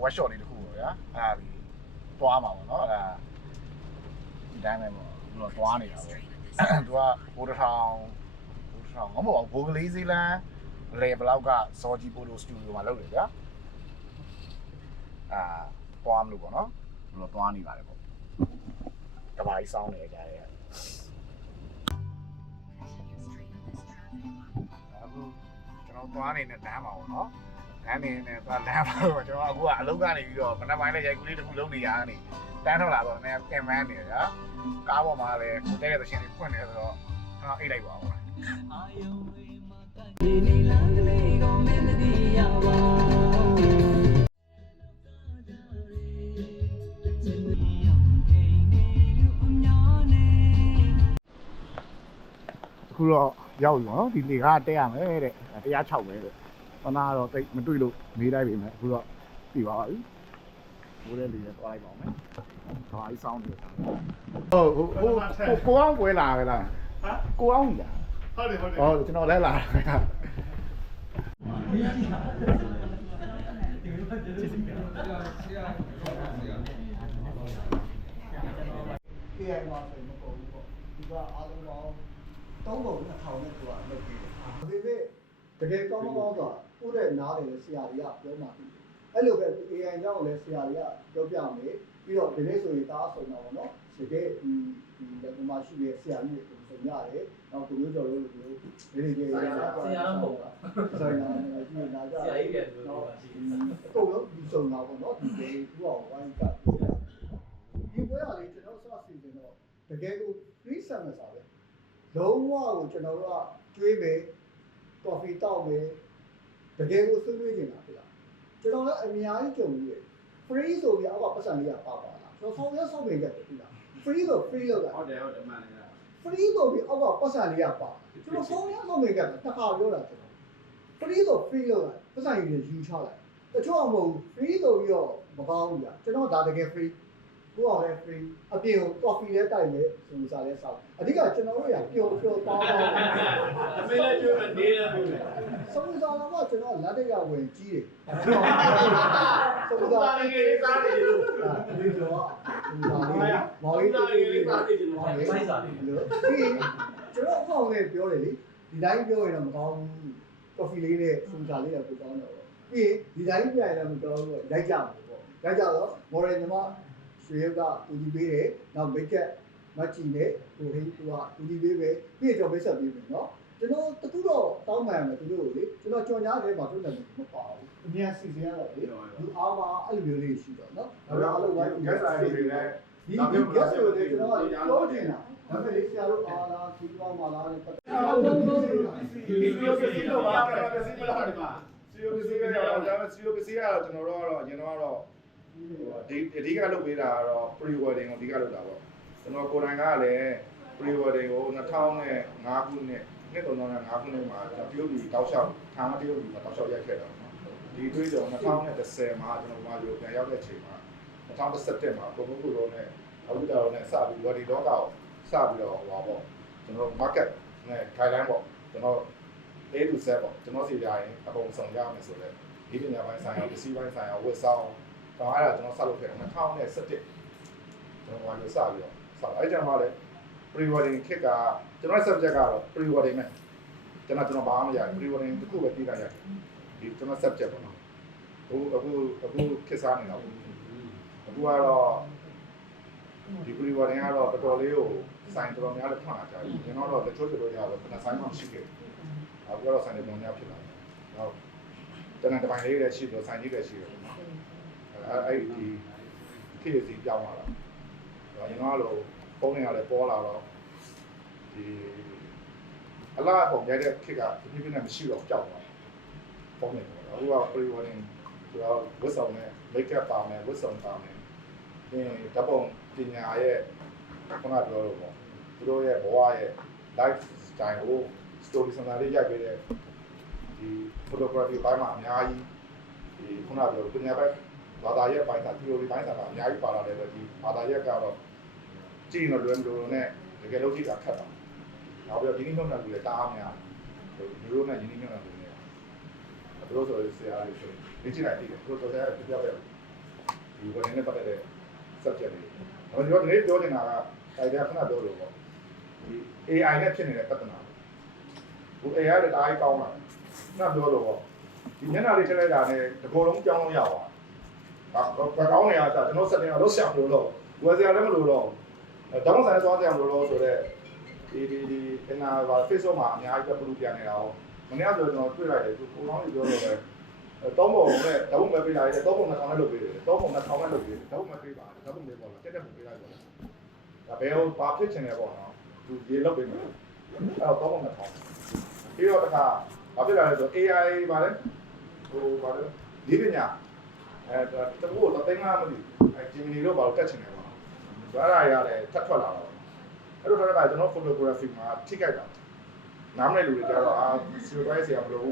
workshop လေးတစ်ခုပေါ့ဗျာအဲ့ဒါလေးတွားမှာပေါ့နော်အဲ့ဒါဒီတိုင်းပဲပေါ့သူတော့တွားနေတာပေါ့သူကဘိုးတစ်ထောင်ဘိုးတစ်ထောင်မဟုတ်ပါဘူးဘိုးကလေးဇီလန်လေဘလောက်ကဇော်ဂျီပိုတိုစတူဒီယိုမှာလုပ်တယ်ဗျာအာတွားမလို့ပေါ့နော်သူတော့တွားနေပါတယ်ပေါ့တပါးကြီးစောင်းနေကြတယ်အခုကျွန်တော်တွားနေတဲ့တန်းပါပေါ့နော် တန်းနေနဲ့သွားလမ်းပါတော့ကျွန်တော်အခုကအလုပ်ကနေပြီးတော့မနက်ပိုင်းလည်းရိုက်ကူးလေးတစ်ခုလုပ်နေရတာနေတန်းထွက်လာတော့နည်းပြန်မန်းနေကြကားပေါ်မှာလည်းကိုတဲ့တဲ့ရှင်လေးဖွင့်နေဆိုတော့ကျွန်တော်အိတ်လိုက်ပါဦးဒီနီလန်းကလေးကိုမင်းတည်းရပါ။အခုတော့ရောက်ပြီပေါ့နော်ဒီလေကားတက်ရမယ်တဲ့106ပဲတဲ့ ခဏတော့တိတ်မတွေ့လို့မေးလိုက်ပြီမယ်အခုတော့ပြီပါပြီဘိုးတဲ့လေနဲ့သွားလိုက်ပါဦးမယ်ဘာကြီးစောင်းနေတာဟုတ်ဟုတ်ဟိုကိုအောင်ပွဲလာပဲလားဟမ်ကိုအောင်ကြီးလားဟုတ်တယ်ဟုတ်တယ်ဟောကျွန်တော်လည်းလာတာ AI မှာဆိုမပေါ်ဘူးပေါ့ဒီကအားလုံးပေါင်းသုံးပုံ2000နဲ့သူကလုပ်ပြီးတယ်ဒါပေမဲ့တကယ်ကောင်းကောင်းဆိုတာ ကိုယ့်ရဲ့နားတယ်လေဆရာတွေကပြောမှသိတယ်အဲ့လိုပဲ AI ကြောင့်လည်းဆရာတွေကပြောပြမယ်ပြီးတော့ဒီနေ့ဆိုရင်ဒါအဆုံးတော့ဗောနော်တကယ်ဒီဒီလက်မမရှိတဲ့ဆရာကြီးတွေဆိုရတယ်နောက်ကိုမျိုးကျော်တို့လိုမျိုးဒီနေ့ကြီးရတာဆရာတော့မဟုတ်ပါဆရာကြီးကြီးနာကြဆရာကြီးပြန်ပြောပြပါရှိတယ်အကုန်လုံးဒီစုံတာပေါ့နော်ဒီဒေးသူ့အောင်ဝိုင်းကပြောတာဒီပွဲရလေးကျွန်တော်စစီစဉ်တော့တကယ်ကို free service ပါပဲလုံးဝကိုကျွန်တော်တို့ကကျွေးမယ် coffee တောက်မယ် တကယ်ကိုဆွေးနွေးနေတာဖြစ်လားကျွန်တော်လည်းအများကြီးကြုံပြီးရ free ဆိုပြီးအောက်ကပတ်စံလေးကပါပါလားကျွန်တော်ဆောင်းရဆောင်းနေကြတယ်ဖြစ်လား free ဆို free လောက်တာဟုတ်တယ်ဟုတ်တယ်မှန်တယ် free ဆိုပြီးအောက်ကပတ်စံလေးကပါကျွန်တော်ဆောင်းရဆောင်းနေကြတယ်တစ်ခါပြောတာကျွန်တော် free ဆို free လောက်တာပတ်စံကြီးယူချလိုက်တချို့အမဟုတ် free ဆိုပြီးတော့မကောင်းဘူးကြာကျွန်တော်ဒါတကယ် free ကိုအောင်လည်း free အပြင်ကို coffee လည်းတိုက်မယ်စူစာလည်းစောက်အဓိကကျွန်တော်တို့ရပျော်ပျော်တောင်းတောင်းအမေလည်းပြောတယ်နေလည်းပြောတယ်စူစာတော့ကျွန်တော်လက်တရဝင်ကြီးတယ်စူသူစာသားငယ်လေးစားနေလို့ဒီတော့စူစာလေးမော်လေးလေးပါလေးမော်လေးစိုက်စာလေးလို့ပြီးကျွန်တော်အဖောင်းနဲ့ပြောတယ်လေဒီတိုင်းပြောရင်တော့မကောင်းဘူး coffee လေးနဲ့စူစာလေးကကိုကောင်းတော့ပြီးဒီတိုင်းပြရင်လည်းမကောင်းဘူးရိုက်ကြမှာပေါ့ရိုက်ကြတော့ moral ညီမ ရွှေရုပ်ကဦးကြီးပေးတယ်နောက် make up မချီနဲ့ဟိုဟိသူကဦးကြီးပေးပဲပြီးတော့ make up ပေးမယ်နော်ကျွန်တော်တခုတော့တောင်းပန်မယ်သူတို့လေကျွန်တော်ကြော်ညာတယ်မှာတို့လည်းမပါဘူးအများစီစဉ်ရတော့လေဒီအားမှာအဲ့လိုမျိုးလေးရှိတော့နော်ဒါတော့အဲ့လိုဝိုင်းဂက်ဆိုင်တွေလည်းဒီဒီ guest တွေလည်းကျွန်တော်ကပြောချင်တာဒါပေမဲ့ဆရာတို့အားလားဒီကောင်းမလားနဲ့ပတ်သက်ဒီလိုစီလို့ပါကလည်းစီမလာတယ်မှာစီယိုပစီကတော့ဒါပေမဲ့စီယိုပစီကတော့ကျွန်တော်တို့ကတော့အရင်တော့ကတော့ ဒီအဓိကလုပ်ပေးတာကတော့ pre wedding ကိုအဓိကလုပ်တာပေါ့ကျွန်တော်ကိုယ်တိုင်ကလည်း pre wedding ကို2005ခုနှစ်နှစ်တုန်းက5ခုနှစ်မှာကျွန်တော်တရုတ်ပြည်တောက်လျှောက်ထားမတရုတ်ပြည်မှာတောက်လျှောက်ရိုက်ခဲ့တာပေါ့ဒီတွေးကြော2010မှာကျွန်တော်မာဂျိုပြန်ရောက်တဲ့အချိန်မှာ2017မှာပုံမှန်ကိုတော့နဲ့အခုတော့နဲ့စပြီး wedding လောကကိုစပြီးတော့ဟောပေါ့ကျွန်တော် market နဲ့ guideline ပေါ့ကျွန်တော် A to Z ပေါ့ကျွန်တော်စီရရင်အကုန်ဆောင်ရမယ်ဆိုတော့ဒီပညာပိုင်းဆိုင်ရာပစ္စည်းပိုင်းဆိုင်ရာဝတ်ဆောင် တော့အဲ့ဒါကျွန်တော်ဆက်လုပ်ခဲ့တယ်2017ကျွန်တော်ကလည်းစပြီးတော့ဆက်အဲ့ကြမှာလေ pre wedding ခက်ကကျွန်တော် subject ကတော့ pre wedding နဲ့ကျွန်တော်ကျွန်တော်ဘာမှမရဘူး pre wedding တခုပဲသိတာရတယ်ဒီကျွန်တော် subject ပေါ့နော်ဟိုအခုအခုခက်စားနေတာပေါ့အခုကတော့ဒီ pre wedding ကတော့တော်တော်လေးကိုဆိုင်တော်တော်များလည်းထွန်းလာကြတယ်ကျွန်တော်တော့တချို့တချို့ရတော့ဘယ်နှဆိုင်မှမရှိခဲ့ဘူးအခုကတော့ဆိုင်တွေပုံများဖြစ်လာတယ်။နောက်တနင်္ဂနွေပိုင်းလေးလည်းရှိတယ်ဆိုင်ကြီးလည်းရှိတယ်နော်။ အဲအဲ့ဒီခေတ်စီပြောင်းလာတာ။တော့ရင်ကတော့ပုံနေရတယ်ပေါ်လာတော့ဒီအလားပုံရိုက်တဲ့ခေတ်ကဒီပြင်းနဲ့မရှိတော့ကြောက်သွားတယ်။ပုံနေတယ်။အခုက pre warning ဆိုတော့ဝတ်ဆောင်နဲ့ make up ပါမယ်ဝတ်ဆောင်ပါမယ်။ဒီဓာတ်ပုံပညာရဲ့ခုနပြောလို့ပေါ့သူတို့ရဲ့ဘဝရဲ့ life style ကို story စံနာလေးရိုက်ပေးတဲ့ဒီ photography ဘိုင်းမှာအများကြီးဒီခုနပြောပညာဘက် ဘာသာရဲ့ဘိုင်းစာ theory ဘိုင်းစာကအများကြီးပါလာတယ်ပဲဒီဘာသာရဲ့ကတော့ကြည့်ရင်တော့လွယ်မလို့နဲ့တကယ်လို့ကြည့်တာခက်တာနောက်ပြီးတော့ဒီနေ့မြုံနယ်လူတွေတားများဒီလိုနဲ့ဒီနေ့မြုံနယ်လူတွေသူတို့ဆိုရင်ဆရာတွေဆိုလေ့ကျင့်လိုက်တည်တယ်သူတို့တော်တော်ပြပြပဲဒီဝန်ထမ်းနဲ့ပတ်သက်တဲ့ subject တွေဒါပေမဲ့ကျွန်တော်ဒီနေ့ပြောနေတာကအဲဒီကခဏပြောလို့ပေါ့ဒီ AI နဲ့ဖြစ်နေတဲ့ပြဿနာဟို AI တဲ့အားကြီးကောင်းလာခဏပြောလို့ပေါ့ဒီမျက်နှာလေးထည့်လိုက်တာနဲ့တကောလုံးကြောင်းလို့ရပါ ဒါကကောင်းနေရတာကျွန်တော်စက်တင်တော့ဆက်လို့တော့ဝယ်စရာလည်းမလိုတော့တောင်းဆိုင်သွားစရာမလိုတော့ဆိုတော့ဒီဒီဒီအနာပါ Facebook မှာအများကြီးပြပလူပြန်နေတာဟောမနေ့ကဆိုကျွန်တော်တွေ့လိုက်တယ်သူကိုကောင်းကြီးပြောတော့ပဲတောင်းပုံနဲ့တောင်းပုံပဲပေးလိုက်တယ်တောင်းပုံနဲ့ထောင်နဲ့လုပ်ပေးတယ်တောင်းပုံနဲ့ထောင်နဲ့လုပ်ပေးတယ်တောင်းပုံနဲ့ပေးပါတယ်တောင်းပုံလေးပေါ့လားတက်တက်ပုံပေးလိုက်ပါလားဒါဘယ်ဟိုဘာဖြစ်ချင်လဲပေါ့နော်သူရေလုပ်ပေးမယ်အဲ့တော့တောင်းပုံနဲ့ထောင်ပြီးတော့တခါဘာဖြစ်လာလဲဆို AI ပါလေဟိုပါလေဒီပညာ အဲတကူတော့တင်ငါမသိအဲဂျင်မီနီတို့ဘာလို့တက်ချင်လဲပေါ့နော်ဒါအရာရတယ်ထပ်ထွက်လာတော့အဲ့လိုတော့ကကျွန်တော် photography မှာထိခိုက်တာနားမလည်လူတွေကြတော့အာစီရိုတိုင်းဆရာမလို့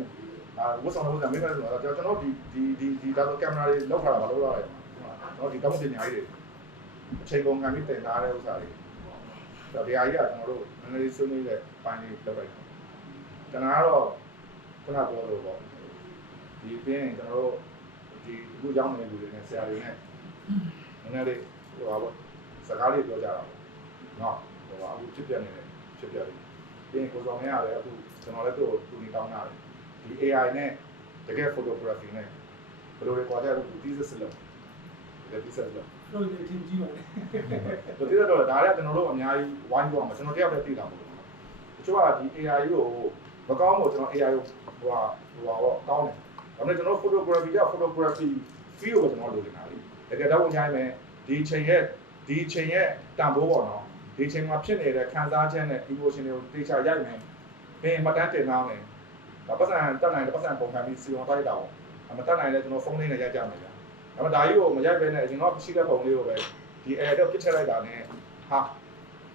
အာဝတ်ဆောင်လို့ဆိုမိမယ်ဆိုတော့ကျွန်တော်ဒီဒီဒီဒီဒါဆိုကင်မရာတွေလောက်ထားတာမလို့တော့ကျွန်တော်ဒီတောင်းပန်ညာကြီးတွေအချိန်ကုန်ခံပြီးတင်ထားတဲ့ဥစ္စာတွေတော့ဒီအရာကြီးကကျွန်တော်တို့နည်းနည်းဆွေးနွေးတဲ့ပိုင်းလေးလောက်လိုက်ကျွန်တော်ကတော့ခုနပြောလို့ပေါ့ဒီပြင်းကျွန်တော်တို့ ဒီအခုကြောင်းနေတဲ့လူတွေနဲ့ဆရာတွေနဲ့နည်းနည်းလေးဟိုပါပေါ့စကားလေးပြောကြတာပေါ့နော်ဟိုပါအခုဖြစ်ပြနေတယ်ဖြစ်ပြတယ်ပြင်းကိုဆောင်ရရတယ်အခုကျွန်တော်လည်းသူ့ကိုသူနေတောင်းတာဒီ AI နဲ့တကယ် photography နဲ့ဘယ်လိုလဲကြွားကြလို့ဒီစစလုံးဒီဒီစစလုံးတို့ဒီထင်ကြီးပါလေဒီတိတော့ဒါလည်းကျွန်တော်တို့အများကြီးဝိုင်းသွားမှာကျွန်တော်တယောက်တည်းသိတာမဟုတ်ဘူးတချို့ကဒီ AI ကိုမကောင်းလို့ကျွန်တော် AI ကိုဟိုဟာဟိုဟာတော့ကောင်းတယ် ဒါပေမဲ့ကျွန်တော် photography က photography feel ကိုကျွန်တော်လိုချင်တာလေတကယ်တော့ဝင်ကြိုင်းမယ်ဒီချိန်ရဲ့ဒီချိန်ရဲ့တန်ဖိုးပေါ့နော်ဒီချိန်မှာဖြစ်နေတဲ့ခံစားချက်နဲ့ emotion တွေကိုတေချာရိုက်မယ်ဘယ်မှတန်းတင်ထားမယ်ဒါပတ်စံတက်နိုင်တဲ့ပတ်စံပုံခံပြီးစီအောင်တိုက်တာပေါ့အမတက်နိုင်လဲကျွန်တော်ဖုန်းလေးနဲ့ရိုက်ကြမယ်ဗျာဒါပေမဲ့ဒါကြီးကိုမရိုက်ဘဲနဲ့ကျွန်တော်ရှိတဲ့ပုံလေးကိုပဲဒီ air တော့ပြစ်ထည့်လိုက်တာနဲ့ဟာ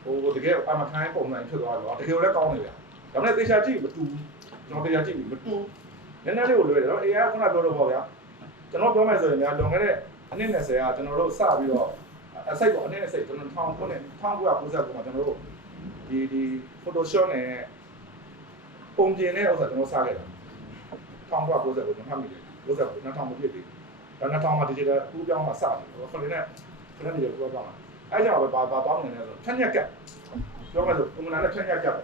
ဟိုတကယ်အမခိုင်းပုံစံဖြစ်သွားတော့တကယ်လည်းကောင်းနေဗျာဒါပေမဲ့တေချာကြည့်မတူကျွန်တော်တေချာကြည့်မတူ နည်းနည်းလေးကိုလွယ်တယ်နော် AI ကခုနပြောလို့ပေါ့ဗျာကျွန်တော်ပြောမယ်ဆိုရင်ဗျာလွန်ခဲ့တဲ့အနည်း20ကကျွန်တော်တို့စပြီးတော့အစိတ်ပေါ့အနည်းအစိတ်ကျွန်တော်1000ခုနဲ့1990မှာကျွန်တော်တို့ဒီဒီ Photoshop နဲ့ပုံပြင်တဲ့ဥစ္စာကျွန်တော်စခဲ့တာ1990ကိုကျွန်တော်မှတ်မိတယ်90ကို2000မပြည့်သေးဘူးဒါ2000မှာ digital ကူးပြောင်းလာစတယ်ဟိုခလေးနဲ့ခလေးနဲ့ကူးပြောင်းလာအဲကြောင့်ပဲဘာဘာတောင်းနေလဲဆိုဖြတ်ညက်ကပ်ပြောမယ်ဆိုပုံမှန်နဲ့ဖြတ်ညက်ကပ်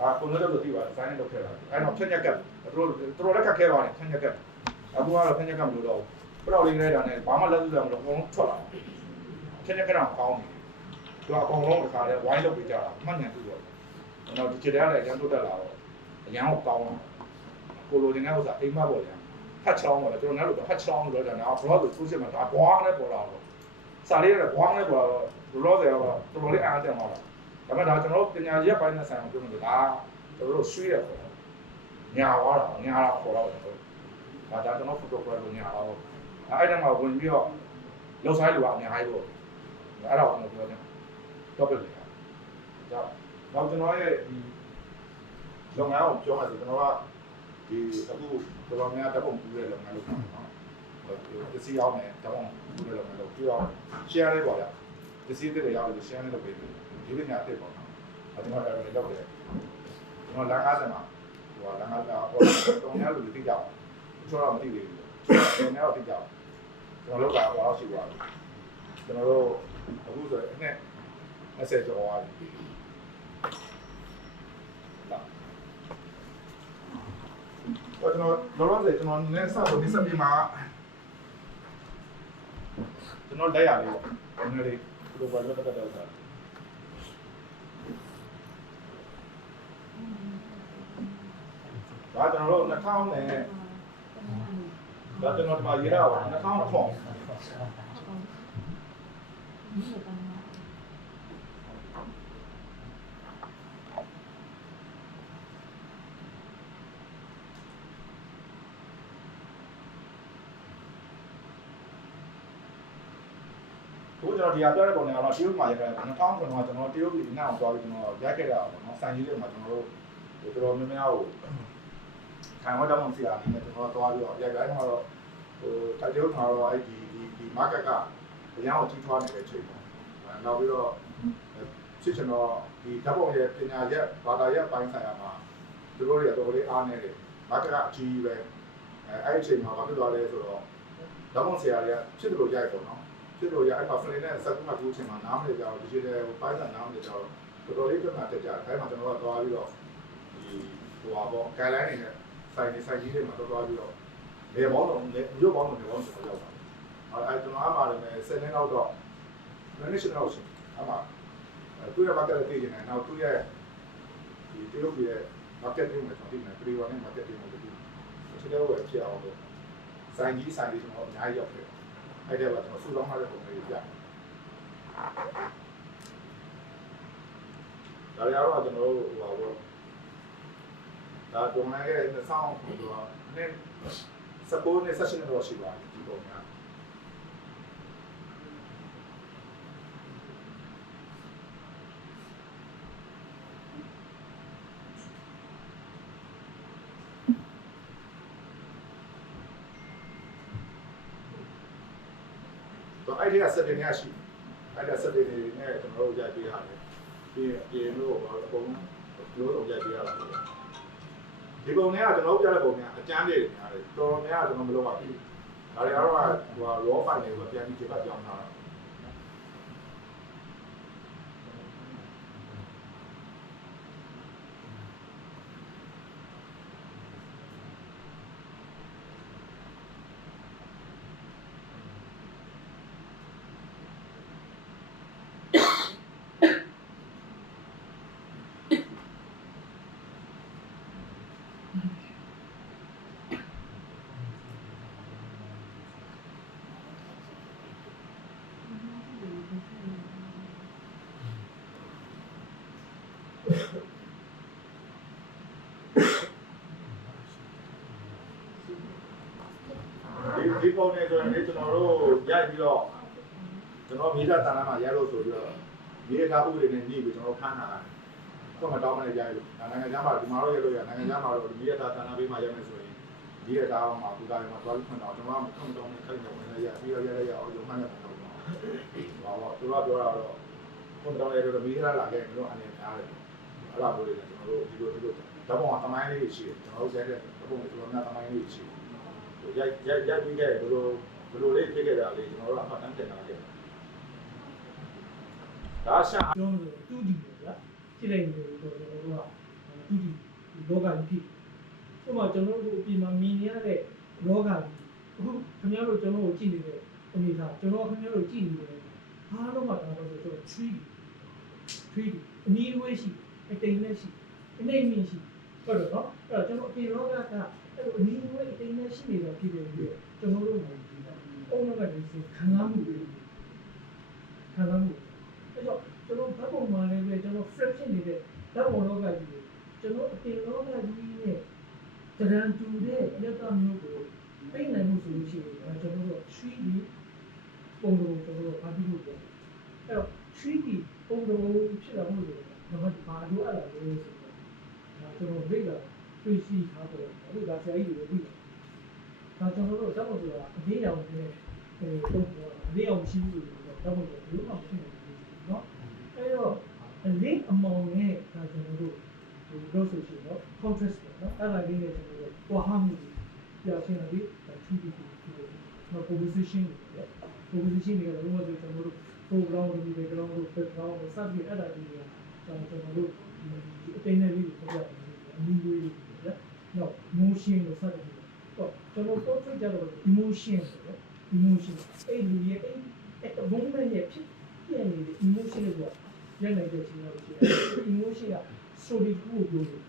အာပုံစံတော့သိပါတယ် sign လုပ်ခဲ့တာအဲတော့ဖြတ်ညက်ကပ်သူတို့သူတို့လည်းခက်ခဲပါတယ်ဖြတ်ညက်ကပ်အခုကတော့ဖြတ်ညက်ကပ်မလို့တော့ဘူးပတော့လေးလိုက်တာနဲ့ဘာမှလက်စုံမလို့အကုန်လုံးထွက်လာဖြတ်ညက်ကပ်တော့ကောင်းတယ်သူကအကုန်လုံးတစ်ခါလဲဝိုင်းလုပ်ပေးကြတာမှတ်ဉာဏ်တူတော့ကျွန်တော်ဒီကြတဲ့လည်းအရန်တိုးတက်လာတော့အရန်ကိုကောင်းလာကိုလိုချင်တဲ့ဥစ္စာအိမ်မက်ပေါ့ဗျာဖတ်ချောင်းပေါ့လေကျွန်တော်လည်းဖတ်ချောင်းလို့ပြောတာနော်ဘလော့ကိုသူ့စစ်မှာဒါဘွားနဲ့ပေါ်လာတော့စာလေးကဘွားနဲ့ပေါ်လာတော့လောဆယ်ကတော့တော်တော်လေးအားကျန်သွားတာ ဒါပေမဲ့ဒါကျွန်တော်တို့ပညာရေးပိုင်းနဲ့ဆိုင်အောင်ပြောနေတယ်ဒါကျွန်တော်တို့ဆွေးရပေါ့ညာသွားတာညာလာခေါ်တော့တယ်ဒါဒါကျွန်တော် photographer ကိုညာတော့အဲ့ဒါမှဝင်ပြီးတော့လောက်ဆိုင်လူကအများကြီးပေါ့အဲ့ဒါကိုကျွန်တော်ပြောတယ် topic လေးဒါတော့ကျွန်တော်ရဲ့ဒီလုပ်ငန်းကိုပြောမှဆိုကျွန်တော်ကဒီအခုတော်တော်များဓာတ်ပုံပူတဲ့လုပ်ငန်းလုပ်တာနော်ပစ္စည်းရောက်မယ်ဓာတ်ပုံပူတဲ့လုပ်ငန်းလုပ်ပြီးတော့ share လေးပေါ့ဗျာပစ္စည်းတွေရောက်လို့ share လေးလုပ်ပေးတယ် ဒီပညာတစ်ပေါ့နော်အဲကျွန်တော်အဲ့ဒါလေးလုပ်တယ်ကျွန်တော်လမ်းကားစမှာဟိုလမ်းကားကဟိုတုံများလူတွေသိကြအောင်ကျွန်တော်တော့မသိသေးဘူးကျွန်တော်တော့သိကြအောင်ကျွန်တော်လုပ်တာဘာလို့ရှိသွားလဲကျွန်တော်တို့အခုဆိုရင်အနှစ်20ကျော်သွားပြီတော့ကျွန်တော်လောလောဆယ်ကျွန်တော်နည်းဆောက်ဖို့ဒီစပ်ပြမှာကျွန်တော်လက်ရလေးပေါ့နည်းလေးဒီလိုပဲလုပ်တတ်တော့တာ ဒါကျွန်တော်တို့2000နဲ့ဒါကျွန်တော်ဒီမှာရေးရပါ2000ခွန်ခုကျွန်တော်ဒီဟာပြောတဲ့ပုံနဲ့ကတော့တရုတ်မှာရခဲ့တယ်2000ခွန်တော့ကျွန်တော်တရုတ်ပြည်နောက်သွားပြီးကျွန်တော်ရိုက်ခဲ့တာပေါ့နော်ဆိုင်ကြီးတွေမှာကျွန်တော်တို့ဟိုတော်တော်များများကို ခံဝတ်တော့မှဆရာအနေနဲ့ကျွန်တော်သွားပြီးတော့ရိုက်တိုင်းမှာတော့ဟိုတိုင်တရုတ်မှာတော့အဲ့ဒီဒီဒီ market ကအများကိုကြီးထွားနေတဲ့အချိန်ပေါ့နောက်ပြီးတော့ဖြစ်ချင်တော့ဒီဓာတ်ပုံရဲ့ပညာရက်ဘာသာရက်ပိုင်းဆိုင်ရာမှာသူတို့တွေအတော်လေးအားနေတယ် market ကအကြီးကြီးပဲအဲအဲအဲ့ဒီအချိန်မှာဘာဖြစ်သွားလဲဆိုတော့ဓာတ်ပုံဆရာတွေကဖြစ်တယ်လို့ရိုက်ပေါ့နော်ဖြစ်တယ်လို့ရိုက်အဲ့မှာ frame နဲ့စက်ကူမှကူအချိန်မှာနားမလည်ကြတော့ digital ပိုင်းဆိုင်နားမလည်ကြတော့တော်တော်လေးပြဿနာတက်ကြတယ်အဲ့မှာကျွန်တော်ကသွားပြီးတော့ဒီဟိုပါပေါ့ guideline တွေနဲ့ စိုက်နေစိုက်ကြီးတွေမှာတော့သွားပြီးတော့လေဘောင်းတော့လေမြို့ဘောင်းတော့လေဘောင်းဆိုတော့ရောက်တာအဲ့ကျွန်တော်အမှားလည်း7နှစ်လောက်တော့ national လောက်ရှင်အမှားသူ့ရဲ့ market ကိုသိနေတယ်နောက်သူ့ရဲ့ဒီတရုတ်ရဲ့ marketing နဲ့ကျွန်တော်သိနေတယ် pre-one နဲ့ marketing ကိုသိတယ်ဒီလိုပဲဖြစ်အောင်လို့စိုင်းကြီးစိုင်းကြီးကျွန်တော်အများကြီးရောက်တယ်အဲ့ဒါကကျွန်တော်စူလောင်းထားတဲ့ပုံလေးပြဒါရတော့ကျွန်တော်တို့ဟိုပါဘော ဒါတုံးလိုက်တဲ့နှစ်ဆောင်ဟိုတော့နည်း support နဲ့ session တော့ရှိပါတယ်ဒီပုံများတော့အဲ့ဒီက setting ရရှိအဲ့ဒီ setting တွေနဲ့ကျွန်တော်တို့ရိုက်ပေးရတယ်ပြီးပြင်လို့ဘာလို့အကုန်လုံးရိုက်ပေးရတာ ဒီပုံတွေကကျွန်တော်တို့ပြတဲ့ပုံတွေအကျမ်းတွေများတယ်တော်တော်များကျွန်တော်မလုပ်ပါဘူးဒါတွေကတော့ဟို raw file တွေကိုပြန်ပြီးဒီဘက်ပြောင်းထားတာ ဒီဒီ ပုံနဲ့ဆိုရင်လေကျွန်တော်တို့ရိုက်ပြီးတော့ကျွန်တော်မိသားတန်လာမှာရိုက်လို့ဆိုပြီးတော့မိသားဥပဒေနဲ့ညှိပြီးကျွန်တော်ဖမ်းတာတော့မတောင်းမနဲ့ရိုက်လို့နိုင်ငံခြားမှာဒီမှာတော့ရိုက်လို့ရနိုင်ငံခြားမှာတော့မိသားတန်လာပေးမှရိုက်မယ်ဆိုရင်ဒီရတာမှာပူတာမှာသွားပြီးဖွင့်တော့ကျွန်တော်မထုံတောင်းနဲ့ခိုင်နေဝင်ရပြီးတော့ရရရအောင်ရုံမှန်းနေတော့ဘာလို့သူကပြောတာတော့ဖွင့်တောင်းရတော့မိသားလာခဲ့ကျွန်တော်အနေနဲ့အားတယ်အဲ့လိုမျိုးတွေကျွန်တော်တို့ဒီလိုဒီလိုဓာတ်ပုံကတမိုင်းလေးရှိတယ်ကျွန်တော်တို့ရိုက်တဲ့ဓာတ်ပုံတွေကျွန်တော်များတမိုင်းလေးရှိတယ် ရိုက်ရိုက်ရိုက်ပြီးခဲ့ဘယ်လိုဘယ်လိုလေးဖြစ်ခဲ့တာလေးကျွန်တော်တို့အမှတ်တမ်းတင်ထားခဲ့ဒါရှာပြောလို့တူဒီပေါ့ဗျာကြည့်လိုက်လို့တော့ကျွန်တော်တို့ကတူဒီလောကကြီးဖြစ်ဥပမာကျွန်တော်တို့အပြင်မှာမြင်နေရတဲ့လောကကြီးအခုခင်ဗျားတို့ကျွန်တော်ကိုကြည့်နေတဲ့အနေထားကျွန်တော်ခင်ဗျားတို့ကြည့်နေတယ်အားလုံးမှာတော့ဆိုတော့ tree tree အနည်းဝေးရှိအတိမ်နဲ့ရှိအနေမြင့်ရှိဟုတ်တယ်နော်အဲ့တော့ကျွန်တော်အပြင်လောကက အဲ့လိုအနည်းဝေးအတိမ်နဲ့ရှိနေတာဖြစ်တယ်ပြီးတော့ကျွန်တော်တို့အုံနောက်ကတည်းကခံစားမှုတွေခံစားမှုအဲ့တော့ကျွန်တော်ဘက်ပုံမှာလည်းပဲကျွန်တော် fresh ဖြစ်နေတဲ့ဓာတ်ပုံလောကကြီးကိုကျွန်တော်အပြင်လောကကြီးနဲ့တရံတူတဲ့မြတ်သားမျိုးကိုပြိနိုင်မှုဆိုလို့ရှိရင်အဲကျွန်တော်တို့ 3D ပုံစံကိုကျွန်တော်တို့အားပြုလို့ပြောတယ်အဲ့တော့ 3D ပုံစံဖြစ်လာမှုတွေတော့ဘာလို့အဲ့ဒါလဲဆိုတော့ဒါကျွန်တော်လေ့လာ တွေ့ရှိထားတယ်အခုဒါဆရာကြီးတွေပြီးတယ်ဒါကျွန်တော်တို့ဓာတ်ပုံဆိုတာအသေးအောင်နဲ့အဲပုံစံအသေးအောင်ရှိဘူးလို့ဓာတ်ပုံဆိုဘယ်လိုမှဖြစ်နေဘူးเนาะအဲ့တော့ link အမောင်နဲ့ဒါကျွန်တော်တို့ဒီလို့ဆိုရှင်เนาะ contrast ပေါ့เนาะအဲ့ဒါလေးနဲ့ကျွန်တော်တို့ပွားမှုပြရှင်းတယ်ဒါ 2D ကိုเนาะ composition တွေ composition တွေကတော့ဘယ်လိုဆိုကျွန်တော်တို့ foreground တွေ background တွေ background တွေစသဖြင့်အဲ့ဒါတွေကျွန်တော်တို့ဒီအတိုင်းနဲ့လေးကိုပြပြအနည်းလေး နောက် motion ကိုစတယ်တော့ကျွန်တော် portrait ကြတော့ emotion ဆိုတော့ emotion အဲ့လူရဲ့အဲ့အဲ့ moment ရဲ့ဖြစ်ပြနေတဲ့ emotion တွေကရနိုင်တဲ့ခြင်းတော့ဖြစ်တယ် emotion က solid ကိုပြောတယ်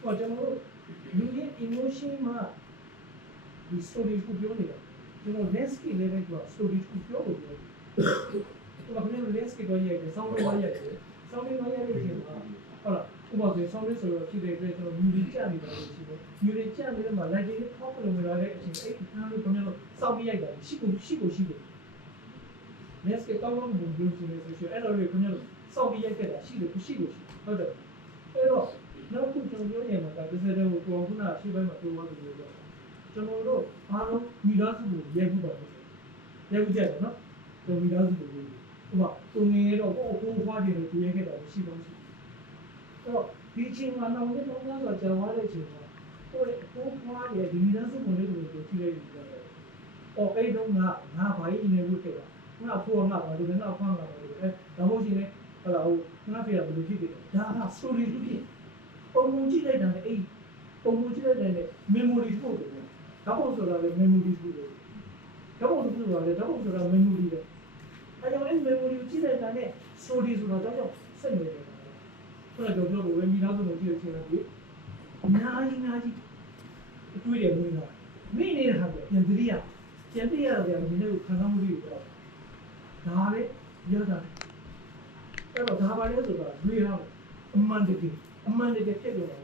ဟောကျွန်တော်တို့လူရဲ့ emotion မှာဒီ solid ကိုပြောနေတာကျွန်တော် landscape level က solid ကိုပြောလို့ပြောတယ်ဟောဘယ်လို landscape ကိုရရဲ့ sound ကိုရရဲ့ sound ကိုရရဲ့ဖြစ်တာဟုတ်လား ဥပမာဆို sound ဆိုတော့ဖြစ်တဲ့အတွက်ကျွန်တော် music ကြနေတာလို့ရှိတယ် music ကြနေတဲ့မှာ lighting ဖောက်လို့ဝင်လာတဲ့အချိန်အဲ့ဒီအားလုံးဘယ်လို sound ရိုက်တာရှိကိုရှိကိုရှိတယ် next ကောင်းကောင်းဘုံဘုံဆိုနေဆိုအဲ့တော့လေခင်ဗျားတို့စောင့်ပြီးရိုက်ခဲ့တာရှိလို့ရှိလို့ရှိဟုတ်တယ်အဲ့တော့နောက်ခုကျွန်တော်ပြောနေမှာကဒီစတဲ့ကိုကိုခုနအရှိပိုင်းမှာပြောသွားတယ်လို့ပြောကျွန်တော်တို့အားလုံးမိသားစုကိုရိုက်ဖို့ပါတယ်ရိုက်ဖို့ကြတယ်နော်ကျွန်တော်မိသားစုကိုရိုက်ဥပမာသူငယ်တော့ကိုကိုဖွားတယ်လို့ရိုက်ခဲ့တာရှိပါရှိအဲ့ တော့ဒီချိန်မှာနောက်နေ့တော့ဆိုကြာသွားတဲ့အချိန်မှာကိုယ်ကိုယ်မှားရဲ့ဒီနန်းစုဝင်လေးတွေကိုကြည့်လိုက်ပြီးတော့အော်အဲ့တော့ငါငါဘာကြီးနေလို့ခဲ့တာငါဖိုးငါဘာလို့ငါဖောင်းငါဘာလို့အဲဒါမှမဟုတ်ရှင်လေဟလာဟိုငါဖေရဘယ်လိုဖြစ်ခဲ့ဒါက story လို့ဖြစ်ပုံပုံကြည့်လိုက်တာလေအဲ့ပုံပုံကြည့်လိုက်တဲ့ memory ပို့တယ်ဒါပုံဆိုတာလေ memory ပို့တယ်ဒါပုံဆိုတာလေဒါပုံဆိုတာ memory ပဲအဲကြောင့်အဲ့ memory ကိုကြည့်လိုက်တာနဲ့ story ဆိုတာတော့စိတ်နေတယ် ခုနကပြောလို့ဝယ်မိသားစုကိုကြည့်ချင်တယ်ဒီအများကြီးအများကြီးအတွေ့ရမွေးလာမိနေတဲ့ဟာကပြန်တရိယာပြန်တရိယာပြန်ဒီနေ့ကိုခံစားမှုတွေတော့ဒါလည်းရတာအဲ့တော့ဒါပါလေဆိုတာတွေ့ရအမှန်တကယ်အမှန်တကယ်ဖြစ်လို့ပါဥ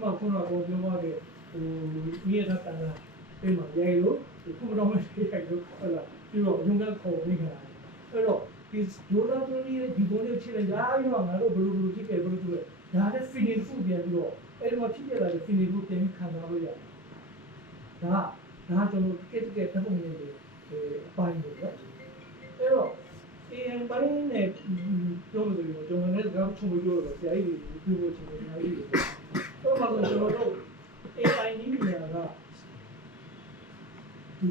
ပမာခုနကပြောပြောခဲ့ဟိုမိရတာတန်တာပြင်မှာရိုက်လို့ခုမတော်မရှိရိုက်လို့ဟုတ်လားပြီးတော့ရုံကခေါ်နေကြတာအဲ့တော့ ဒီဒိုလာတိုရီရဲ့ဒီဘုံလေးချစ်လိုက်ရာရောငါတို့ဘယ်လိုဘယ်လိုဖြစ်ခဲ့ဘယ်လိုဖြစ်လဲဒါလည်း feeling ဖူးပြန်ပြီးတော့အဲ့ဒီမှာဖြစ်ခဲ့တာလေ feeling ကိုပြန်ပြီးခံစားလို့ရတယ်ဒါဒါကျွန်တော်ကက်ကက်တပုံလေးတွေအပိုင်းတွေနော်အဲ့တော့ AI ပိုင်းနဲ့ပြောလို့ဆိုရင်ကျွန်တော်လည်းစကားချုံပြောလို့ဆရာကြီးတွေပြောလို့ချင်တယ်အများကြီးတွေတော့မှဆိုကျွန်တော်တို့ AI နည်းပညာကဒီ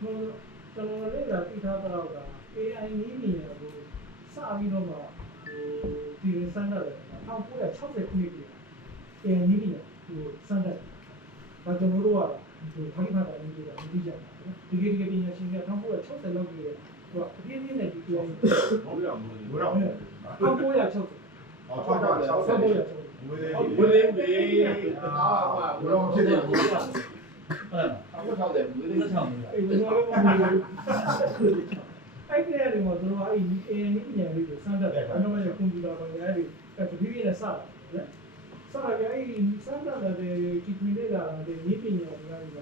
ဟို ကျွန်တော်လည်းဒါသိထားတော့က AI နည်းပညာကိုစပြီးတော့မှဟိုဒီစမ်းတယ်1960ခုနှစ်က AI နည်းပညာဟိုစမ်းတယ်ဒါကျွန်တော်တို့ကဟိုခိုင်းထားတာနည်းပညာမသိကြဘူးဒီကိဒီပညာရှင်က1960လောက်ကြီးဟိုအပြည့်အပြည့်နဲ့ဒီ AI ဘောရမိုးလေးဘောရမိုး1960အော်ဆောက်ပါဆောက်ပါ1960ဝေးလေးဝေးလေးဝေးအာဘောရဖြစ်တယ်ဘောရ ဟုတ်လားအခုထောက်တယ်ဝေးလေးသက်ဆောင်နေတာအဲ့ဒီတော့ဘာလို့အဲ့ဒီနေရာမှာတို့ကအဲ့ဒီ AI နည်းပညာလေးကိုစမ်းတတ်တယ်အနောက်ရဲ့ကွန်ပျူတာပိုင်းအဲ့ဒီအဲ့ဒီပြည့်နဲ့စတာနော်စတာကြအဲ့ဒီစမ်းတတ်တဲ့ဒီကွန်လေးလာတဲ့နည်းပညာတွေက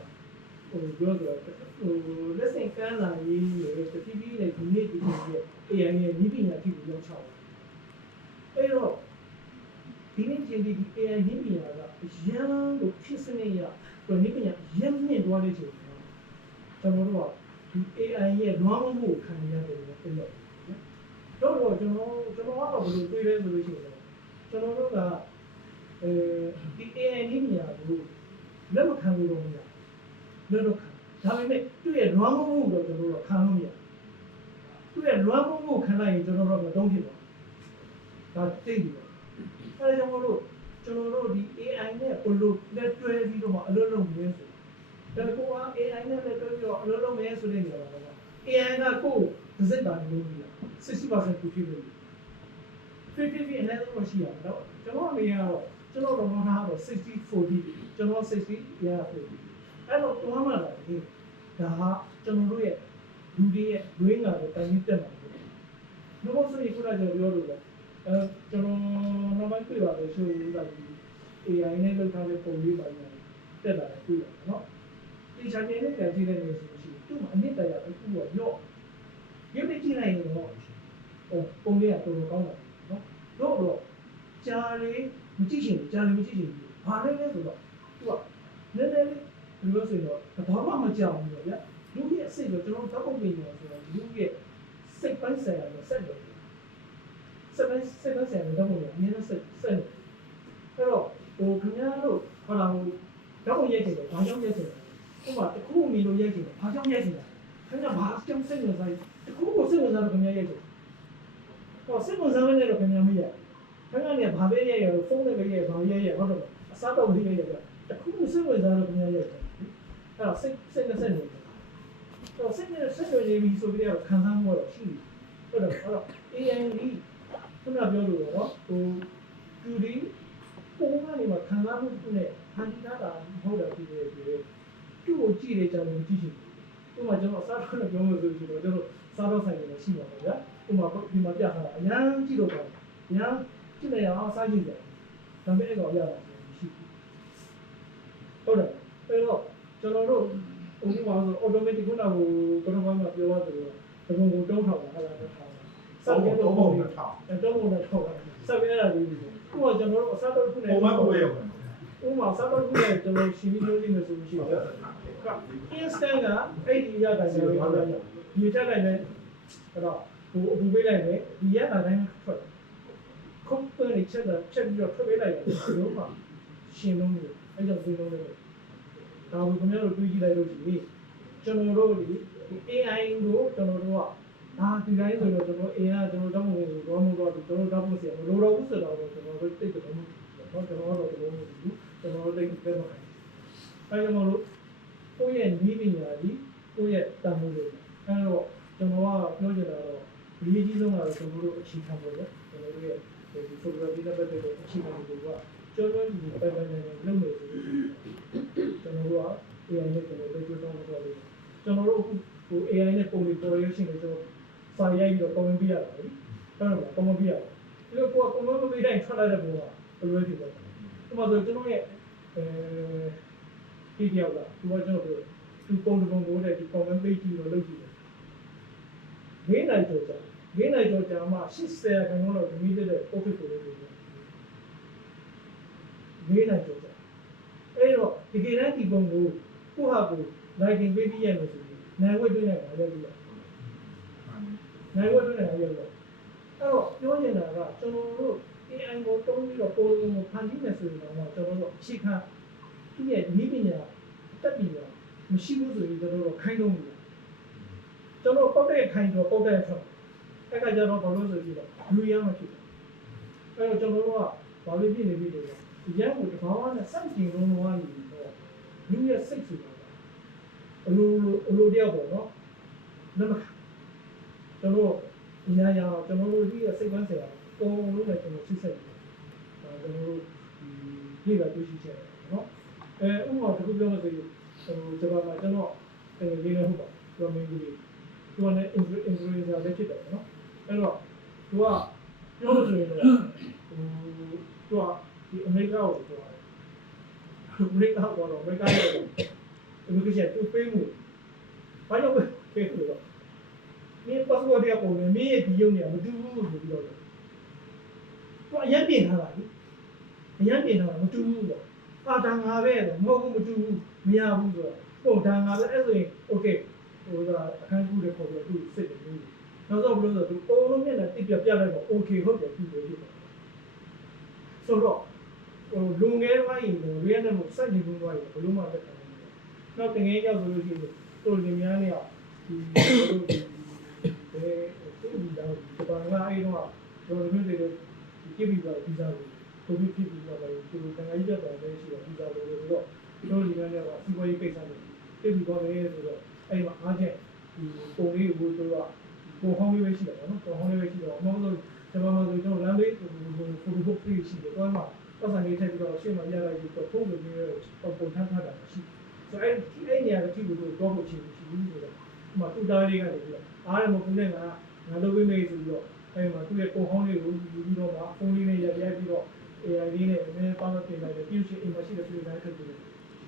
ဟိုပြောတော့ဟိုလက်ဆင့်ကမ်းလာရေးရဲ့တတိပိနဲ့ဒီနေ့ဒီနေ့ရဲ့ AI ရဲ့နည်းပညာအထိကိုရောက်ချအောင်အဲ့တော့ ဒီနေ့ချင်းဒီ AI နည်းပညာကအရန်ကိုဖြစ်စနေရဒီနည်းပညာရမ်းမြင့်သွားတဲ့ချိန်မှာကျွန်တော်တို့ကဒီ AI ရဲ့လွမ်းမိုးမှုကိုခံရတယ်လို့ပြောလို့တော့တော့ကျွန်တော်ကျွန်တော်ကတော့ဘယ်လိုတွေးလဲဆိုလို့ရှိရင်ကျွန်တော်တို့ကအဲဒီ AI နည်းပညာကိုလက်မခံလို့တော့မရလက်တော့ခံဒါပေမဲ့သူ့ရဲ့လွမ်းမိုးမှုတော့ကျွန်တော်တို့ခံလို့မရသူ့ရဲ့လွမ်းမိုးမှုခံလိုက်ရင်ကျွန်တော်တို့ကမတုံးဖြစ်ပါဒါသိပြီ အဲဒါကြောင့်မလို့ကျွန်တော်တို့ဒီ AI နဲ့ဘယ်လိုလက်တွဲပြီးတော့မှအလုပ်လုပ်မလဲဆိုဒါကိုက AI နဲ့လက်တွဲပြီးတော့အလုပ်လုပ်မယ်ဆိုတဲ့နေရာမှာ AI ကကိုယ်တစ်စက်တာလုပ်ပြီးတာ60%ဖြစ်လို့50 50 အနည်းဆုံးရှိရတော့ကျွန်တော်အနေနဲ့တော့ကျွန်တော်တော့ထားတော့60 40ကျွန်တော်60ရ40အဲ့တော့တွားမှလာတယ်ဒါဟာကျွန်တော်တို့ရဲ့လူတွေရဲ့ brain ကလည်းတိုင်းတက်မှာပေါ့နောက်ဆုံးဆိုရင်ခုနကကျွန်တော်ပြောလို့ပဲအဲကျွန်တော်နောက် ပိုင်းတွေ့ပါတယ်ရှိုးဦးတာဒီ AI နဲ့လုပ်ထားတဲ့ပုံလေးပါညာတက်လာတယ်တွေ့ရနော်ဒီချန်နယ်နဲ့ကြည့်တဲ့နေဆိုလို့ရှိရင်သူ့မှာအနစ်တရားတစ်ခုကရော့ရုပ်နဲ့ကြည့်လိုက်ရင်တော့ဟိုပုံလေးကတော်တော်ကောင်းတယ်နော်တို့တော့ကြားလေးမကြည့်ချင်ဘူးကြားလေးမကြည့်ချင်ဘူးဘာလဲလဲဆိုတော့သူကနည်းနည်းလေးဘယ်လိုဆိုတော့ဘာမှမကြောက်ဘူးဗျာလူရဲ့စိတ်ကကျွန်တော်တောက်ပုံပင်နေဆိုတော့လူရဲ့စိတ်ပိုင်းဆိုင်ရာနဲ့ဆက်တယ် စက်စက်ဆရာတော့ဘုံအရင်စက်စက်အဲ့တော့ဟိုခင်ဗျားတို့ဟောတာဟိုတော့ရိုက်ကြတယ်ဘာကြောင့်ရိုက်ကြတယ်ဥပမာတခုမီလို့ရိုက်ကြတယ်ဘာကြောင့်ရိုက်ကြတယ်ခင်ဗျာဘာကြောင့်စိတ်ဝင်စားတခုကိုစိတ်ဝင်စားတော့ခင်ဗျားရိုက်တယ်ဟောစိတ်ဝင်စားနေတော့ခင်ဗျားမရိုက်ခင်ဗျားကဘာပဲရိုက်ရတော့ဖုန်းနဲ့ပဲရိုက်ဘာရိုက်ရဟုတ်တော့အစားတော့ဒီရိုက်ရတခုကိုစိတ်ဝင်စားတော့ခင်ဗျားရိုက်တယ်အဲ့တော့စိတ်စိတ်နဲ့စိတ်နေတယ်တော့စိတ်နဲ့စိတ်နေပြီဆိုပြီးတော့ခံစားမှုတော့ရှိတယ်ဟုတ်တော့အဲ့တော့ AND နပြောလို့တော့ဟိုသူဒီပုံကနေမှခံစားမှုနဲ့ဟန်တီတာတာဟုတ်တယ်ဒီလိုဒီလိုသူ့ကိုကြည့်နေကြတယ်ကြည့်ချင်ဥပမာကျွန်တော်အစားတော့ပြောလို့ဆိုပြီးတော့ကျွန်တော်စားတော့ဆိုင်နေရှိပါတော့ဗျာဥပမာဒီမှာပြထားတာအများကြည့်တော့ပါအများကြည့်နေအောင်စားကြည့်ကြဒါပေမဲ့တော့ရတာရှိဟုတ်တယ်အဲ့တော့ကျွန်တော်တို့ဥပမာဆို automatic ခုနကဟိုဘယ်တော့မှပြောရတယ်လို့ဘယ်လိုကိုတုံးထောက်တာအဲ့ဒါတော့ ထောက်တာဆောက်တော့ဘောနဲ့ထောက်အဲတော့ဘုံနဲ့ထောက်တာဆက်ပြရတာလေးကိုခုကကျွန်တော်တို့အစားတော့ခုနဲ့ပုံမှန်ပုံရအောင်ဥပမာစားတော့ခုနဲ့ကျွန်တော်ရှင်းပြီးပြောနေမယ်ဆိုလို့ရှိရင် instant ကအဲ့ဒီရတာလည်းဟုတ်တယ်ဒီတက်လိုက်မယ်အဲ့တော့ဟိုအပူပေးလိုက်မယ်ဒီရတာတိုင်းထွက်ခုတ်ပန်ချက်တာချက်ပြီးတော့ထွက်ပေးလိုက်တယ်ဘယ်လိုမှရှင်းလို့မရအဲ့ကြောင့်သိလို့လည်းဒါကိုခင်ဗျားတို့တွေးကြည့်လိုက်လို့ရှိရင်ကျွန်တော်တို့ဒီ AI ကိုကျွန်တော်တို့က အာဒီတိုင်းဆိုတော့ကျွန်တော် AI ကကျွန်တော်တောင်းဖို့တော့မလို့တော့ကျွန်တော်တောင်းဖို့ဆရာမလိုတော့ဘူးဆိုတော့ကျွန်တော်တို့တိတ်တော့မဟုတ်ကျွန်တော်တို့တော့မဟုတ်ဘူးကျွန်တော်တို့တိတ်ပဲမခိုင်းအဲ့ကြောင့်မလို့ကိုယ့်ရဲ့နီးပညာကြီးကိုယ့်ရဲ့တန်ဖိုးတွေအဲ့တော့ကျွန်တော်ကပြောချင်တာတော့ဒီအကြီးဆုံးကတော့ကျွန်တော်တို့အခြေခံပေါ်တယ်ကျွန်တော်တို့ရဲ့ဒီ photography နဲ့ပတ်သက်တဲ့အခြေခံတွေကကျော်ကျော်ကြီးပဲပဲနေလုပ်နေတယ်ကျွန်တော်တို့က AI နဲ့ကျွန်တော်တို့ပြောတော့တော့လို့ကျွန်တော်တို့အခုဟို AI နဲ့ပုံတွေ correlation တွေကျွန်တော် file ရိုက်ပြီးတော့ comment ပြရတာလေဟုတ်တယ်မလား comment ပြရတယ်ဒီလိုကိုက comment မပေးတိုင်းထွက်လာတဲ့ပုံကဘယ်လိုလဲဖြစ်သွားလဲဒီမှာဆိုကျွန်တော်ရဲ့အဲဒီတယောက်ကသူကကျွန်တော်ပြောသူပုံတစ်ပုံကိုတဲ့ဒီ comment page ကြီးကိုလုပ်ကြည့်တယ်၄နိုင်ကျော်ကြာ၄နိုင်ကျော်ကြာမှ80ခန်းတော့ဒီမိတဲ့ profit ကိုလုပ်တယ်၄နိုင်ကျော်ကြာအဲ့တော့ဒီကိန်းဒီပုံကိုကိုဟာကို lighting ပေးပြရမယ်ဆိုရင်နိုင်ဝက်တွင်းနေတာလည်းပြီးတယ် နိုင်ဝက်တွင်းနေတာလည်းပြီးတယ်အဲ့တော့ပြောနေတာကကျွန်တော်တို့ AI ကိုတုံးပြီးတော့ပုံစံကိုဖန်တီးမယ်ဆိုရင်တော့ကျွန်တော်တို့အခြေခံသူ့ရဲ့နည်းပညာတက်ပညာမရှိဘူးဆိုရင်ကျွန်တော်တို့ခိုင်းလို့မရကျွန်တော်ပောက်တဲ့ခိုင်းတော့ပောက်တဲ့ထွက်အဲ့ကကြတော့ဘာလို့ဆိုကြည့်တော့လူရမ်းမဖြစ်ဘူးအဲ့တော့ကျွန်တော်တို့ကဘာလို့ဖြစ်နေပြီလဲဒီရန်ကိုတဘာဝနဲ့စန့်ကျင်လုံးလုံးကနေတော့လူရဲ့စိတ်ဆိုတာအလိုလိုအလိုတယောက်ပေါ့နော်လက်မခံ ကျွန်တော်ဒီညာညာကျွန်တော်တို့ဒီရဲ့စိတ်ဝမ်းဆရာပုံလုံးနဲ့ကျွန်တော်စစ်ဆက်တယ်ဒါကျွန်တော်တို့ဒီပြေကတွေ့ရှိချက်နော်အဲဥပမာတစ်ခုပြောလို့ဆိုရင်ဟိုဂျပန်မှာကျွန်တော်အဲလေးနေဟုတ်ပါသူကမင်းကြီးသူကလည်း influencer လည်းဖြစ်တယ်နော်အဲ့တော့သူကပြောလို့ဆိုရင်လည်းဟိုသူကဒီအမေရိကကိုပြောတယ်အမေရိကတော့အမေရိကရဲ့အမေရိကသူပေးမှုဘာလို့ပေးလို့လဲ မင်း password တွေကပုံနေမင်းရဲ့ဒီရုပ်နေမတူဘူးလို့ပြောတယ်သူအရင်ပြင်ထားတာလေအရင်ပြင်ထားတာမတူဘူးပေါ့အာဒါငါပဲတော့မဟုတ်ဘူးမတူဘူးမရဘူးဆိုတော့ဟုတ်ဒါငါပဲအဲ့ဆိုရင် okay ဟိုကအခန်းကူးတဲ့ပုံပြီးသူစစ်တယ်လို့နောက်ဆုံးဘလို့ဆိုသူအုံလုံးနဲ့တိပြပြလိုက်တော့ okay ဟုတ်တယ်သူလို့ဖြစ်တယ်ဆိုတော့ဟိုလူငယ်ပိုင်းကိုရီးယားနဲ့စက်ကြီးဘူးသွားရင်ဘလို့မှလက်ခံနိုင်တယ်နောက်တငယ်ကြောက်ဆိုလို့ရှိရင်တို့လင်များနဲ့ဒီတို့ဒီ ဘယ်သူ့ဒီတော့ဒီပန်ကအဲ့တော့ကျွန်တော်တို့တွေဒီကိပြီးတော့ဗီဇာကိုကိုဗစ်ဖြစ်ပြီးတော့ဒီလိုတန်ခါကြီးတက်တာလည်းရှိတယ်ဗီဇာလိုလို့တော့တို့ဒီကနေ့ကစီးပွားရေးကိစ္စတွေဖြစ်ပြီးတော့လည်းဆိုတော့အဲ့မှာအားချက်ဒီပုံလေးကိုတို့ကပုံဟောင်းလေးပဲရှိတယ်ပေါ့နော်ပုံဟောင်းလေးပဲရှိတော့အမှန်ဆုံးကျွန်တော်တို့ကျွန်တော်လမ်းလေးဟိုဖိုတိုဘုတ်လေးရှိတယ်တော့မှပတ်စံလေးထည့်ပြီးတော့ရှင်းမရလိုက်ပြီးတော့ပုံလိုမျိုးပုံထမ်းထားတာရှိဆိုအဲ့ဒီအဲ့နေရာတစ်ခုကိုတော့ဖို့ချင်ရှိဘူးဆိုတော့ဒီ မှာတူတာလေးကနေပြီးတော့အားရမကူနဲ့ကငါလုပ်ပေးမယ်ဆိုပြီးတော့အဲ့မှာသူ့ရဲ့ပုံဟောင်းလေးကိုယူပြီးတော့မှဖုန်းလေးနဲ့ရိုက်ရိုက်ပြီးတော့ AI လေးနဲ့နည်းနည်းပေါင်းတင်လိုက်တယ်ပြုရှင်အိမ်မှာရှိတဲ့ပြည်တိုင်းထုတ်ပြီးတယ်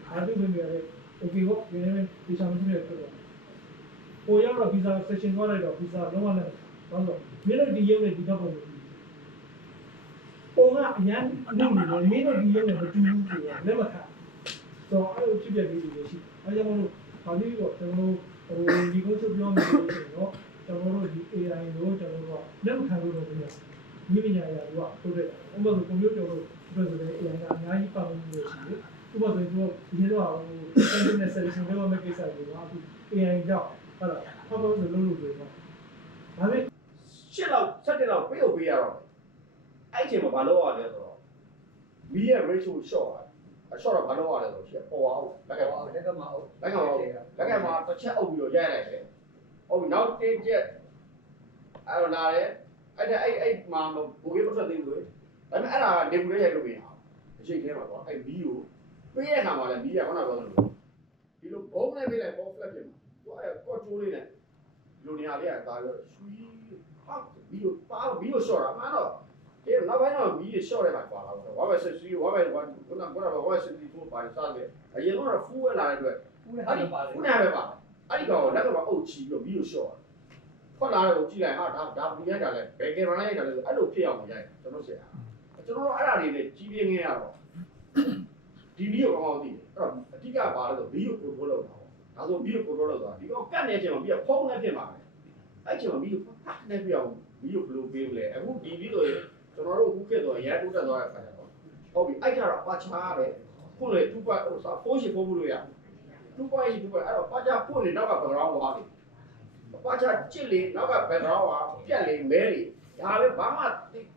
အားတူပဲရတယ် okay ဟုတ်ဒီနေ့ဒီဆောင်မှုတွေဖြစ်တော့ကိုရောက်တော့ visa session သွားလိုက်တော့ visa လုံးဝလည်းဘာလို့မင်းတို့ဒီရုပ်နဲ့ဒီတော့ပုံလို့ပုံကအញ្ញအမှုနေတယ်မင်းတို့ဒီရုပ်နဲ့မတူဘူးဆိုတော့လက်မခံတော့အဲ့လိုဖြစ်ပြပြီးလို့ရှိအဲကြောင့်မလို့ဘာလို့တော့ကျွန်တော်တို့ဟို ဒီကုန်းချုပ်ပြောနေလို့ဆိုတော့ကျွန်တော်တို့ဒီ AI ကိုကျွန်တော်တို့ကလက်မခံလို့တော့ပြရဒီပညာရာကတိုးတက်တာဥပမာကွန်ပျူတာတို့ပြောဆိုတဲ့ AI ကအများကြီးပါဝင်လို့ရှိတယ်ဥပမာဆိုတော့ဒီတော့ဟို internet solution တွေမှာကိစ္စတွေကအခု AI ကြောင့်ဟုတ်လားဖောက်ဖောက်ဆိုလုံးလို့ပြောတော့ဒါပေမဲ့ရှစ်လောက်ဆက်တက်လောက်ပေးုပ်ပေးရတော့အဲ့အချိန်မှာဘာလုပ်ရလဲဆိုတော့မီးရဲ့ ratio short อ่ะ အ short တော့ဘာလုပ်ရလဲဆိုတော့ရှစ်ပေါ်အောင်လက်ကဟောပါလက်ကမှာဟုတ်လက်ကပါလက်ကမှာတစ်ချက်အုပ်ပြီးတော့ရိုက်လိုက်တယ်ဟုတ်ပြီနောက်တစ်ချက်အဲ့တော့လာတယ်အဲ့ဒါအဲ့အဲ့မှာဘူကြီးပတ်သက်သေးဘူးလေဒါပေမဲ့အဲ့ဒါနေဘူးလေးရိုက်လို့မရအောင်အချိန်ထဲမှာပေါ့အဲ့မီးကိုပေးတဲ့ခါမှာလည်းမီးကခုနကပြောသလိုဒီလိုဘုံနဲ့ပေးလိုက်ပေါ် flat ပြင်မှာသူအဲ့ကော့ချိုးလေးနဲ့ဒီလိုနေရာလေးကဒါရောရွှီဟာမီးကိုပါမီးကို short တာမှန်တော့ ဒီနောက်ပိုင်းတော့မီးကို short ရမှာပါလာတော့ဝါဘက်ဆက်စီဝါဘက်1ခုနကပြောတာဝါဘက်ဆက်စီကိုပါစားတယ်အရင်ကတော့ full ဝင်လာတဲ့အတွက်ဦးလည်းအဲ့ဒီပါတယ်ခုနကပဲပါအဲ့ဒီကောင်လက်ကပါအုပ်ချီပြီးတော့မီးကိုလျှော့ထွက်လာတယ်ကိုကြည့်လိုက်ဟာဒါဒါဘူးရိုက်တာလဲဘယ်ကင်မရာရိုက်တာလဲဆိုအဲ့လိုဖြစ်အောင်ရိုက်ကျွန်တော်ဆရာကျွန်တော်တို့အဲ့ဒါလေးနဲ့ကြီးပြင်းခဲ့ရတော့ဒီမီးကိုကောင်းကောင်းသိတယ်အဲ့တော့အဓိကပါလဲဆိုမီးကို control လုပ်တာပေါ့ဒါဆိုမီးကို control လုပ်တာဒီကောင်ကတ်နေချိန်မှာမီးကဖုံးနေဖြစ်မှာပဲအဲ့ချိန်မှာမီးကိုဖတ်နေပြအောင်မီးကိုဘယ်လိုပေးမလဲအခုဒီမီးဆိုရင် ကျွန်တော်တို့အခုခေတ်ဆိုရန်တိုးတက်သွားတဲ့ခါကျတော့ဟုတ်ပြီအဲ့ကြတော့အပါချားတယ်ဖဖွင့်လေ2ပွိုင်းဟိုစာ4ရှိ4ဖို့လို့ရ2ပွိုင်းရှိ2ပွိုင်းအဲ့တော့ပါချာဖွင့်လေနောက်က background ဝါလေပါချာကြစ်လေနောက်က background ဝါပြက်လေမဲလေဒါပဲဘာမှ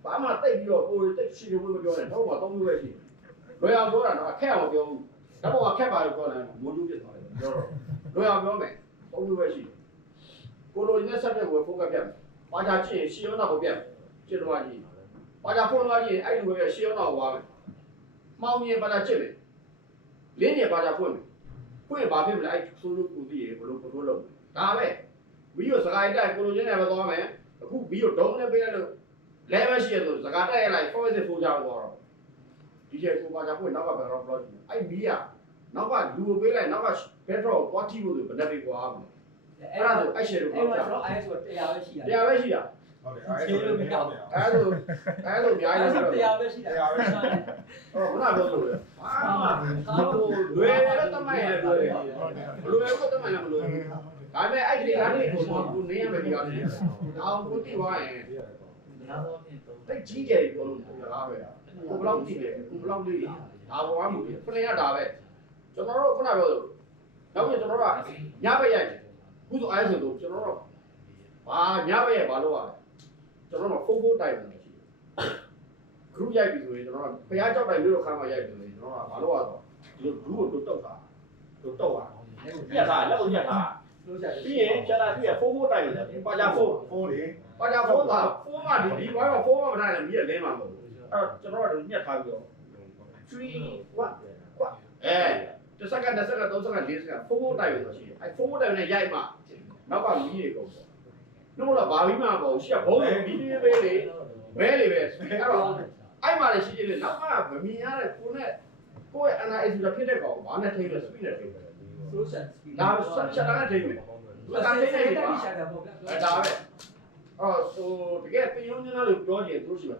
ဘာမှတိတ်ပြီးတော့ကိုယ်တိတ်ရှိတယ်ဘယ်လိုပြောလဲတော့ဘာသုံးမျိုးပဲရှိလွယ်အောင်ပြောတာတော့ခက်အောင်ပြောဘူးဒါပေါ်ကခက်ပါလို့ပြောတယ်မိုးကျူးဖြစ်သွားတယ်ပြောတော့လွယ်အောင်ပြောမယ်သုံးမျိုးပဲရှိကိုလိုနဲ့ဆက်တဲ့ကို focus ပြတ်ပါချာကြည့်ရင်ရှီရုံးတော့ပြတ်ကျစ်တော့ကြီး ပါချာဖွင့်သွားကြည့်ရင်အဲ့လိုပဲရှီရုံးတော့ဝါမယ်မောင်းရင်ပါချာကြည့်မယ်လင်းရင်ပါချာဖွင့်မယ်ဖွင့်ဘာဖြစ်မလဲအဲ့ဆိုးလို့ကိုသိရဘလို့ဘလို့လုပ်ဒါပဲဘီယိုစကိုင်းတိုက်ကိုလိုချင်းနဲ့ပဲသွားမယ်အခုဘီယိုဒုံးနဲ့ပေးရလို့ level ရှိရလို့စကားတက်ရလိုက် forward ဖိုးကြတော့တော့ဒီချက်ကိုပါချာဖွင့်နောက်ကဘယ်တော့ block အဲ့ဘီကနောက်ကလူကိုပေးလိုက်နောက်က bedrock ကိုသွားထိဖို့ဆိုဘယ်နဲ့ပေးကွာမလဲအဲ့ဒါဆိုအဲ့ရှယ်လို့အဲ့ပြောမှာပြကျွန်တော်အဲဆိုတရားပဲရှိတာတရားပဲရှိတာ ဟုတ်တယ်အဲ့ဒါလည်းမရောက်ဘူးအဲ့လိုအဲ့လိုအများအဲ့ကြီးဆိုဆိုတတော့ရားပဲရှိတာတရားပဲရှိတာဟောခုနပြောလို့လေအာဟိုလွယ်တယ်တမိုင်းရတယ်လွယ်တယ်လွယ်ကိုတမိုင်းလည်းမလွယ်ဘူးဒါပေမဲ့အဲ့ဒီကနေကိုကိုနေရမယ်ဒီကနေ့တောင်ကိုတိသွားရင်တိတ်ကြီးကြတယ်ပြောလို့ပြောတာပဲကိုဘလောက်ကြည့်တယ်ကိုဘလောက်လေးဒါပေါ်မှာမူတယ်ဖလင်ရတာပဲကျွန်တော်တို့ခုနပြောလို့နောက်ပြန်ကျွန်တော်တို့ကညဘက်ရိုက်ခုဆိုအဲဆိုတော့ကျွန်တော်တို့ဘာညဘက်ရိုက်ဘာလို့ရလဲ ကျွန်တော်တို့ဖိုးဖိုးတိုင်တယ်ရှိတယ် group ရိုက်ပြီဆိုရင်ကျွန်တော်တို့ဘုရားကြောက်တိုင်လို့ခါမှရိုက်ပြီဆိုရင်ကျွန်တော်တို့ကဘာလို့ရတော့ဒီလို group ကိုတို့တုတ်တာတို့တုတ်တာပြက်တာလက်ကိုပြက်တာလို့ရှာပြီးရင်ကျန်တာပြီးရဖိုးဖိုးတိုင်တယ်ပါကြဖိုးဖိုးလေပါကြဖိုးတာဖိုးမှဒီဒီဘွားကဖိုးမှမနိုင်လည်းမြည်လဲမှာမဟုတ်ဘူးအဲ့တော့ကျွန်တော်တို့ညက်ထားပြီးတော့3 1ကွာအဲတစ်စက္ကန့်တစ်စက္ကန့်သုံးစက္ကန့်လေးစက္ကန့်ဖိုးဖိုးတိုင်ရဆိုရှိတယ်အဲဖိုးဖိုးတိုင်နဲ့ရိုက်မှနောက်ကမီးတွေကုန်ပေါ့ နှုတ်တော့ဘာပြီးမှမပေါ့ရှက်ဘုံမီးလေးပဲလေမဲလေပဲအဲ့တော့အဲ့မှာလည်းရှိသေးတယ်နောက်ကမမြင်ရတဲ့ကိုနဲ့ကိုယ့်ရဲ့ analysis ကဖြစ်တဲ့ကောင်ဘာနဲ့ထိမ့်လဲ speed နဲ့ထိမ့်တယ်ဆိုရှယ်စပီဒါဆက်ချက်တာနဲ့ထိမ့်မယ်သူကထိမ့်နေတယ်ပါရှာတာပေါ့ဗျာအဲဒါပဲအော်ဆိုတကယ်တင်ယုံညနာလို့ပြောရင်သူရှိမှာ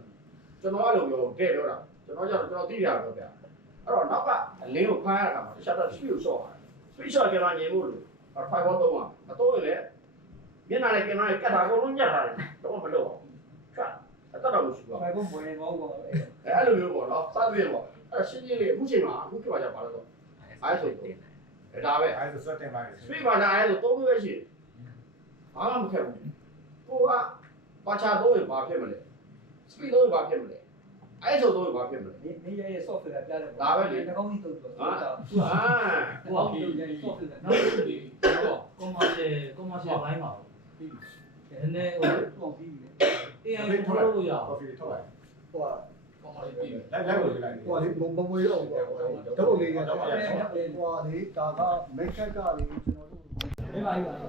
ကျွန်တော်ကလို့ပြောတဲ့ပြောတာကျွန်တော်ကျတော့ကျွန်တော်သိရပြောပြအဲ့တော့နောက်ကအလင်းကိုဖမ်းရတာမှာတခြားတော့ speed ကို short ပါတယ် speed short ကမှညင်ဖို့လို့အဲ့5ဘောသုံးပါအတော့ရင်လည်း မျက်နှာနဲ့ကင်မရာကတ်တာအကုန်လုံးညက်ထားတယ်တော့မလုပ်အောင်ကတ်အတော့တော့မရှိဘူးဘာကုန်ဘယ်ဘောကောအဲ့အဲ့လိုမျိုးပေါ့နော်စသဖြင့်ပေါ့အဲ့ရှင်းရှင်းလေးအခုချိန်မှာအခုခေတ်မှာじゃပါလို့တော့အဲ့ဆိုတော့အဲ့ဒါပဲအဲ့ဒါဆွတ်တင်လိုက်စပိပါတာအဲ့ဆိုသုံးမျိုးပဲရှိတယ်ဘာမှမခက်ဘူးကိုကပါချာသုံးရင်ဘာဖြစ်မလဲစပိသုံးရင်ဘာဖြစ်မလဲအဲ့ဆိုသုံးရင်ဘာဖြစ်မလဲဒီနေရဲ့ software ပြတယ်နှာခေါင်းကြီးတုတ်တော့ဟာဆိုတာအာဟိုအောင်ရဲ့ software နောက်တစ်ခုဒီတော့ commercial commercial ဘိုင်းမှာ နည်းနည်းဟိုပေါ့ပြီးပြီ AI ကိုထုတ်လို့ရအောင်ကော်ဖီထုတ်လိုက်ဟိုက commercial ပြီလိုက်လိုက်လို့လိုက်ဟိုကလေမမွေတော့ဘူးပေါ့တော့လေးကတော့ဟိုကလေဒါကမိတ်ခက်ကလေကျွန်တော်တို့ဒီမှာယူပါအ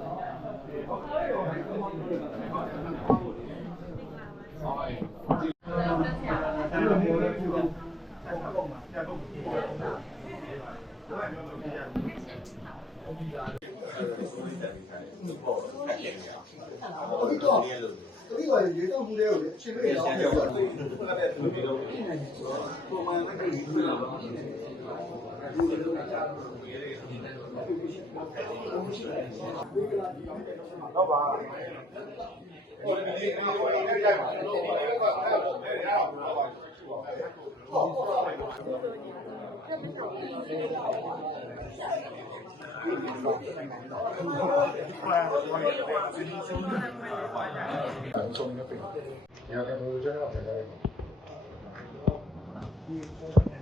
ဲ့လိုမျိုးလေးပြုလုပ် ဟုတ်ပြီတော့တ 中一边，然后你冇将我哋嘅。